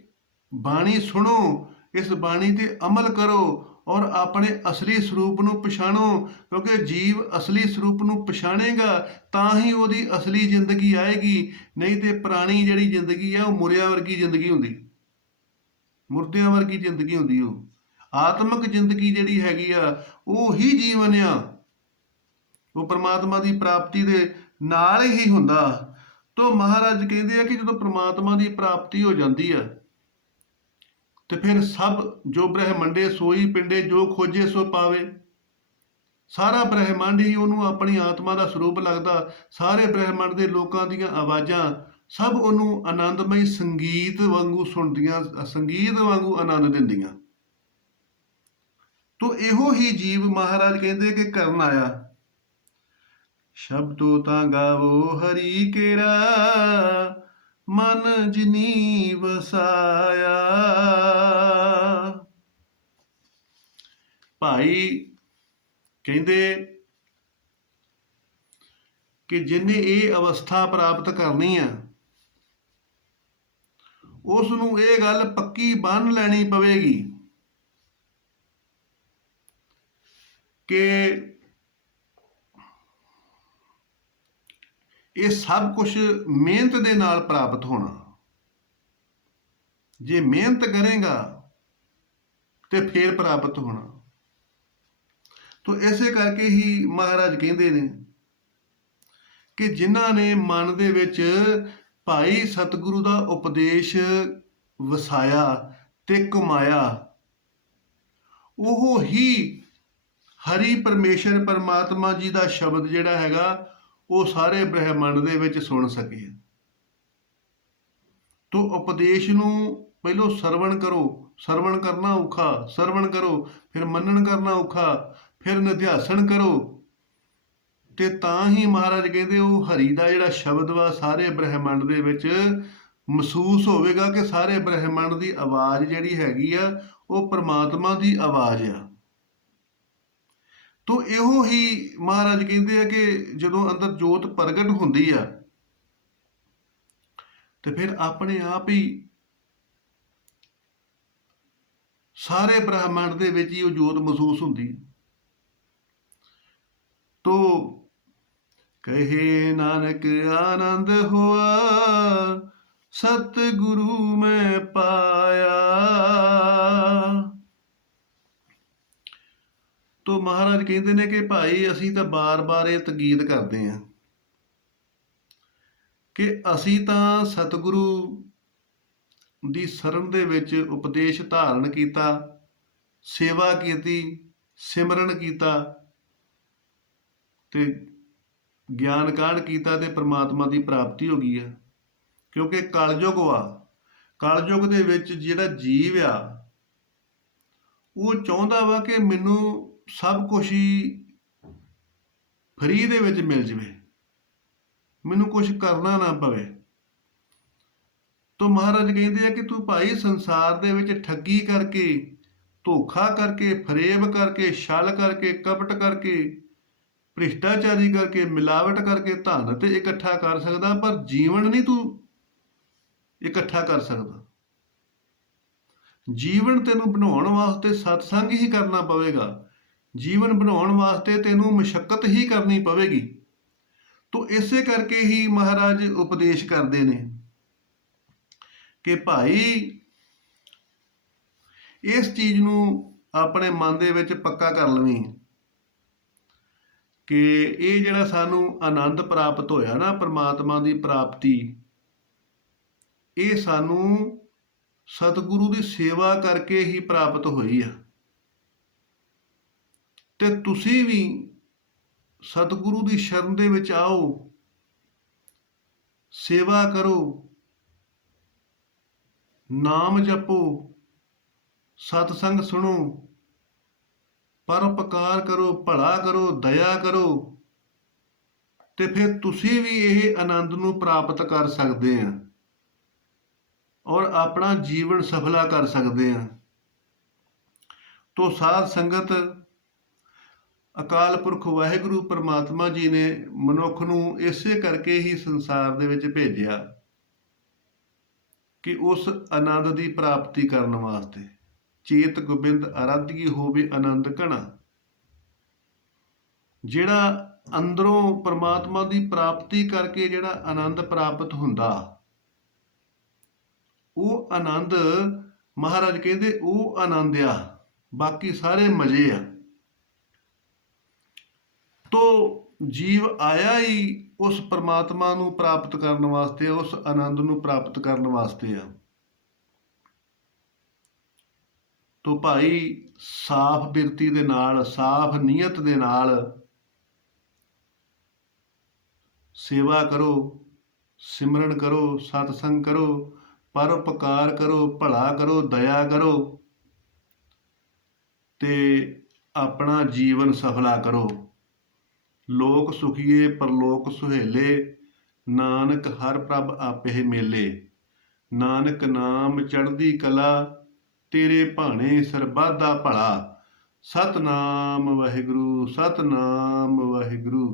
ਬਾਣੀ ਸੁਣੋ, ਇਸ ਬਾਣੀ ਤੇ ਅਮਲ ਕਰੋ ਔਰ ਆਪਣੇ ਅਸਲੀ ਸਰੂਪ ਨੂੰ ਪਛਾਣੋ, ਕਿਉਂਕਿ ਜੀਵ ਅਸਲੀ ਸਰੂਪ ਨੂੰ ਪਛਾਣੇਗਾ ਤਾਂ ਹੀ ਉਹਦੀ ਅਸਲੀ ਜ਼ਿੰਦਗੀ ਆਏਗੀ। ਨਹੀਂ ਤੇ ਪੁਰਾਣੀ ਜਿਹੜੀ ਜ਼ਿੰਦਗੀ ਆ ਉਹ ਮੁਰਿਆਂ ਵਰਗੀ ਜ਼ਿੰਦਗੀ ਹੁੰਦੀ, ਮੁਰਦਿਆਂ ਵਰਗੀ ਜ਼ਿੰਦਗੀ ਹੁੰਦੀ। ਉਹ ਆਤਮਿਕ ਜ਼ਿੰਦਗੀ ਜਿਹੜੀ ਹੈਗੀ ਆ ਉਹ ਹੀ ਜੀਵਨ ਆ, ਉਹ ਪ੍ਰਮਾਤਮਾ ਦੀ ਪ੍ਰਾਪਤੀ ਦੇ ਨਾਲ ਹੀ ਹੁੰਦਾ। ਤੋ ਮਹਾਰਾਜ ਕਹਿੰਦੇ ਆ ਕਿ ਜਦੋਂ ਪ੍ਰਮਾਤਮਾ ਦੀ ਪ੍ਰਾਪਤੀ ਹੋ ਜਾਂਦੀ ਆ ਤੇ ਫਿਰ ਸਭ ਜੋ ਬ੍ਰਹਿਮੰਡੇ ਸੋਈ ਪਿੰਡੇ ਜੋ ਖੋਜੇ ਸੋ ਪਾਵੇ। ਸਾਰਾ ਬ੍ਰਹਿਮੰਡ ਹੀ ਉਹਨੂੰ ਆਪਣੀ ਆਤਮਾ ਦਾ ਸਰੂਪ ਲੱਗਦਾ। ਸਾਰੇ ਬ੍ਰਹਿਮੰਡ ਦੇ ਲੋਕਾਂ ਦੀਆਂ ਆਵਾਜ਼ਾਂ ਸਭ ਉਹਨੂੰ ਆਨੰਦਮਈ ਸੰਗੀਤ ਵਾਂਗੂ ਸੁਣਦੀਆਂ, ਸੰਗੀਤ ਵਾਂਗੂ ਆਨੰਦ ਦਿੰਦੀਆਂ। ਤੋ ਇਹੋ ਹੀ ਜੀਵ ਮਹਾਰਾਜ ਕਹਿੰਦੇ ਕਿ ਕਰਨ ਆਇਆ। ਸ਼ਬਦੋ ਤਾਂ ਗਾਵੋ ਹਰੀ ਕੇਰਾ ਮਨ ਜਿਨੀ ਵਸਾਇਆ। ਭਾਈ ਕਹਿੰਦੇ ਕਿ ਜਿਹਨੇ ਇਹ ਅਵਸਥਾ ਪ੍ਰਾਪਤ ਕਰਨੀ ਆ ਉਸ ਨੂੰ ਇਹ ਗੱਲ ਪੱਕੀ ਬੰਨ ਲੈਣੀ ਪਵੇਗੀ ਕਿ ਇਹ ਸਭ ਕੁਝ ਮਿਹਨਤ ਦੇ ਨਾਲ ਪ੍ਰਾਪਤ ਹੋਣਾ। ਜੇ ਮਿਹਨਤ ਕਰੇਗਾ ਤੇ ਫੇਰ ਪ੍ਰਾਪਤ ਹੋਣਾ। ਤੋ ਇਸੇ ਕਰਕੇ ਹੀ ਮਹਾਰਾਜ ਕਹਿੰਦੇ ਨੇ ਕਿ ਜਿਨ੍ਹਾਂ ਨੇ ਮਨ ਦੇ ਵਿੱਚ ਭਾਈ ਸਤਿਗੁਰੂ ਦਾ ਉਪਦੇਸ਼ ਵਸਾਇਆ ਤੇ ਕਮਾਇਆ, ਉਹ ਹੀ ਹਰੀ ਪਰਮੇਸ਼ਰ ਪਰਮਾਤਮਾ ਜੀ ਦਾ ਸ਼ਬਦ ਜਿਹੜਾ ਹੈਗਾ ਉਹ ਸਾਰੇ ਬ੍ਰਹਿਮੰਡ ਦੇ ਵਿੱਚ ਸੁਣ ਸਕੇ। ਤੋ ਉਪਦੇਸ਼ ਨੂੰ ਪਹਿਲੋਂ ਸਰਵਣ ਕਰੋ, ਸਰਵਣ ਕਰਨਾ ਔਖਾ, ਸਰਵਣ ਕਰੋ, ਫਿਰ ਮੰਨਣ ਕਰਨਾ ਔਖਾ, ਫਿਰ ਨਿਧਿਆਸਨ ਕਰੋ, ਤੇ ਤਾਂ ਹੀ ਮਹਾਰਾਜ ਕਹਿੰਦੇ ਉਹ ਹਰੀ ਦਾ ਜਿਹੜਾ ਸ਼ਬਦ ਵਾ ਸਾਰੇ ਬ੍ਰਹਿਮੰਡ ਦੇ ਵਿੱਚ ਮਹਿਸੂਸ ਹੋਵੇਗਾ ਕਿ ਸਾਰੇ ਬ੍ਰਹਿਮੰਡ ਦੀ ਆਵਾਜ਼ ਜਿਹੜੀ ਹੈਗੀ ਆ ਉਹ ਪ੍ਰਮਾਤਮਾ ਦੀ ਆਵਾਜ਼ ਆ। ਤੋ ਇਹੋ ਹੀ ਮਹਾਰਾਜ ਕਹਿੰਦੇ ਆ ਕਿ ਜਦੋਂ ਅੰਦਰ ਜੋਤ ਪ੍ਰਗਟ ਹੁੰਦੀ ਆ ਤੇ ਫਿਰ ਆਪਣੇ ਆਪ ਹੀ ਸਾਰੇ ਬ੍ਰਹਿਮੰਡ ਦੇ ਵਿੱਚ ਹੀ ਉਹ ਜੋਤ ਮਹਿਸੂਸ ਹੁੰਦੀ। ਤੋ ਕਹੇ ਨਾਨਕ ਆਨੰਦ ਹੋਆ ਸਤਿਗੁਰੂ ਮੈਂ ਪਾਇਆ। ਤੋ ਮਹਾਰਾਜ ਕਹਿੰਦੇ ਨੇ ਕਿ ਭਾਈ ਅਸੀਂ ਤਾਂ ਬਾਰ-ਬਾਰ ਇਹ ਤਕੀਦ ਕਰਦੇ ਹਾਂ ਕਿ ਅਸੀਂ ਤਾਂ ਸਤਿਗੁਰੂ ਦੀ ਸ਼ਰਨ ਦੇ ਵਿੱਚ ਉਪਦੇਸ਼ ਧਾਰਨ ਕੀਤਾ, ਸੇਵਾ ਕੀਤੀ, ਸਿਮਰਨ ਕੀਤਾ ਤੇ ਗਿਆਨ ਕਾਂਡ ਕੀਤਾ ਤੇ ਪ੍ਰਮਾਤਮਾ ਦੀ ਪ੍ਰਾਪਤੀ ਹੋ ਗਈ ਆ। ਕਿਉਂਕਿ ਕਲਯੁਗ ਵਾ, ਕਲਯੁਗ ਦੇ ਵਿੱਚ ਜਿਹੜਾ ਜੀਵ ਆ ਉਹ ਚਾਹੁੰਦਾ ਵਾ ਕਿ ਮੈਨੂੰ ਸਭ ਕੁਛ ਹੀ ਫਰੀ ਦੇ ਵਿੱਚ ਮਿਲ ਜਾਵੇ, ਮੈਨੂੰ ਕੁਛ ਕਰਨਾ ਨਾ ਪਵੇ। ਤੋ ਮਹਾਰਾਜ ਕਹਿੰਦੇ ਆ ਕਿ ਤੂੰ ਭਾਈ ਸੰਸਾਰ ਦੇ ਵਿੱਚ ਠੱਗੀ ਕਰਕੇ, ਧੋਖਾ ਕਰਕੇ, ਫਰੇਬ ਕਰਕੇ, ਛਲ ਕਰਕੇ, ਕਪਟ ਕਰਕੇ, ਭ੍ਰਿਸ਼ਟਾਚਾਰੀ ਕਰਕੇ, ਮਿਲਾਵਟ ਕਰਕੇ ਧਨ ਤੇ ਇਕੱਠਾ ਕਰ ਸਕਦਾ, ਪਰ ਜੀਵਨ ਨਹੀਂ ਤੂੰ ਇਕੱਠਾ ਕਰ ਸਕਦਾ। ਜੀਵਨ ਤੈਨੂੰ ਬਣਾਉਣ ਵਾਸਤੇ ਸਤਸੰਗ ਹੀ ਕਰਨਾ ਪਵੇਗਾ। ਜੀਵਨ ਬਣਾਉਣ ਵਾਸਤੇ ਤੈਨੂੰ ਮੁਸ਼ੱਕਤ ਹੀ ਕਰਨੀ ਪਵੇਗੀ। ਤੋ ਇਸੇ ਕਰਕੇ ਹੀ ਮਹਾਰਾਜ ਉਪਦੇਸ਼ ਕਰਦੇ ਨੇ ਕਿ ਭਾਈ ਇਸ ਚੀਜ਼ ਨੂੰ ਆਪਣੇ ਮਨ ਦੇ ਵਿੱਚ ਪੱਕਾ ਕਰ ਲਵੀਂ ਕਿ ਇਹ ਜਿਹੜਾ ਸਾਨੂੰ ਆਨੰਦ ਪ੍ਰਾਪਤ ਹੋਇਆ ਨਾ, ਪ੍ਰਮਾਤਮਾ ਦੀ ਪ੍ਰਾਪਤੀ, ਇਹ ਸਾਨੂੰ ਸਤਿਗੁਰੂ ਦੀ ਸੇਵਾ ਕਰਕੇ ਹੀ ਪ੍ਰਾਪਤ ਹੋਈ ਆ। ਤੇ ਤੁਸੀਂ ਵੀ ਸਤਿਗੁਰੂ ਦੀ ਸ਼ਰਨ ਦੇ ਵਿੱਚ ਆਓ, ਸੇਵਾ ਕਰੋ, ਨਾਮ ਜਪੋ, ਸਤਸੰਗ ਸੁਣੋ, ਪਰਉਪਕਾਰ ਕਰੋ, ਭਲਾ ਕਰੋ, ਦਇਆ ਕਰੋ, ਤੇ ਫਿਰ ਤੁਸੀਂ ਵੀ ਇਹ ਆਨੰਦ ਨੂੰ ਪ੍ਰਾਪਤ ਕਰ ਸਕਦੇ ਆ ਔਰ ਆਪਣਾ ਜੀਵਨ ਸਫਲਾ ਕਰ ਸਕਦੇ ਆ। ਤੋ ਸਾਧ ਸੰਗਤ, ਅਕਾਲ ਪੁਰਖ ਵਾਹਿਗੁਰੂ ਪਰਮਾਤਮਾ ਜੀ ਨੇ ਮਨੁੱਖ ਨੂੰ ਇਸੇ ਕਰਕੇ ਹੀ ਸੰਸਾਰ ਦੇ ਵਿੱਚ ਭੇਜਿਆ ਕਿ ਉਸ ਆਨੰਦ ਦੀ ਪ੍ਰਾਪਤੀ ਕਰਨ ਵਾਸਤੇ। ਚੇਤ ਗੋਬਿੰਦ ਅਰਾਧੀ ਹੋਵੇ ਆਨੰਦ ਘਣਾ। ਜਿਹੜਾ ਅੰਦਰੋਂ ਪਰਮਾਤਮਾ ਦੀ ਪ੍ਰਾਪਤੀ ਕਰਕੇ ਜਿਹੜਾ ਆਨੰਦ ਪ੍ਰਾਪਤ ਹੁੰਦਾ, ਉਹ ਆਨੰਦ ਮਹਾਰਾਜ ਕਹਿੰਦੇ ਉਹ ਆਨੰਦ ਆ, ਬਾਕੀ ਸਾਰੇ ਮਜ਼ੇ ਆ। ਤੋ ਜੀਵ ਆਇਆ ਹੀ ਉਸ ਪਰਮਾਤਮਾ ਨੂੰ ਪ੍ਰਾਪਤ ਕਰਨ ਵਾਸਤੇ, ਉਸ ਆਨੰਦ ਨੂੰ ਪ੍ਰਾਪਤ ਕਰਨ ਵਾਸਤੇ ਆ। ਤੋ ਭਾਈ ਸਾਫ਼ ਬਿਰਤੀ ਦੇ ਨਾਲ, ਸਾਫ਼ ਨੀਅਤ ਦੇ ਨਾਲ ਸੇਵਾ ਕਰੋ, ਸਿਮਰਨ ਕਰੋ, ਸਤਸੰਗ ਕਰੋ, ਪਰਉਪਕਾਰ ਕਰੋ, ਭਲਾ ਕਰੋ, ਦਇਆ ਕਰੋ ਤੇ ਆਪਣਾ ਜੀਵਨ ਸਫਲਾ ਕਰੋ। ਲੋਕ ਸੁਖੀਏ ਪਰਲੋਕ ਸੁਹੇਲੇ, ਨਾਨਕ ਹਰ ਪ੍ਰਭ ਆਪੇ ਮੇਲੇ। ਨਾਨਕ ਨਾਮ ਚੜ੍ਹਦੀ ਕਲਾ, ਤੇਰੇ ਭਾਣੇ ਸਰਬੱਤ ਦਾ ਭਲਾ। ਸਤਨਾਮ ਵਾਹਿਗੁਰੂ, ਸਤਨਾਮ ਵਾਹਿਗੁਰੂ।